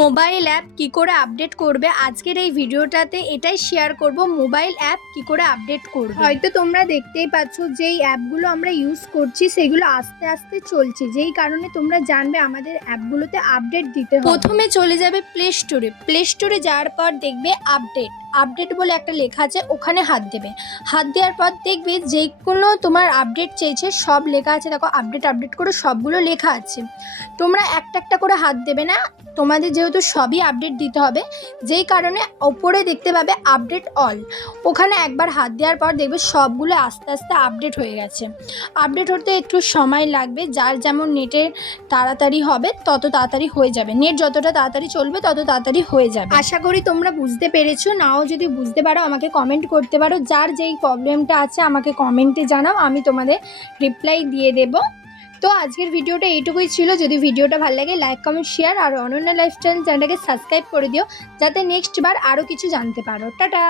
Mobile app কি করে update করবে আজকের এই ভিডিওটাতে এটাই শেয়ার করব। মোবাইল অ্যাপ কি করে আপডেট করবে। হয়তো তোমরা দেখতেই পাচ্ছ যেই অ্যাপগুলো আমরা ইউজ করছি সেগুলো আস্তে আস্তে চলছে, যেই কারণে তোমরা জানবে আমাদের অ্যাপগুলোতে আপডেট দিতে হবে। প্রথমে চলে যাবে প্লে স্টোরে যাওয়ার পর দেখবে আপডেট বলে একটা লেখা আছে, ওখানে হাত দেবে। হাত দেওয়ার পর দেখবে যে কোনো তোমার আপডেট চেয়েছে সব লেখা আছে, দেখো আপডেট করে সবগুলো লেখা আছে। তোমরা একটা একটা করে হাত দেবে না, তোমাদের যেহেতু সবই আপডেট দিতে হবে, যেই কারণে ওপরে দেখতে পাবে আপডেট অল, ওখানে একবার হাত দেওয়ার পর দেখবে সবগুলো আস্তে আস্তে আপডেট হয়ে গেছে। আপডেট হতে একটু সময় লাগবে, যার যেমন নেটের তাড়াতাড়ি হবে তত তাড়াতাড়ি হয়ে যাবে, নেট যতটা তাড়াতাড়ি চলবে তত তাড়াতাড়ি হয়ে যাবে। আশা করি তোমরা বুঝতে পেরেছো, নাও যদি বুঝতে পারো আমাকে কমেন্ট করতে পারো, যার যেই প্রবলেমটা আছে আমাকে কমেন্টে জানাও, আমি তোমাদের রিপ্লাই দিয়ে দেবো। তো আজকের ভিডিওটা এইটুকুই ছিল। যদি ভিডিওটা ভালো লাগে লাইক কমেন্ট শেয়ার আর অনন্য লাইফস্টাইল চ্যানেলটাকে সাবস্ক্রাইব করে দিও, যাতে নেক্সট বার আরও কিছু জানতে পারো। টাটা।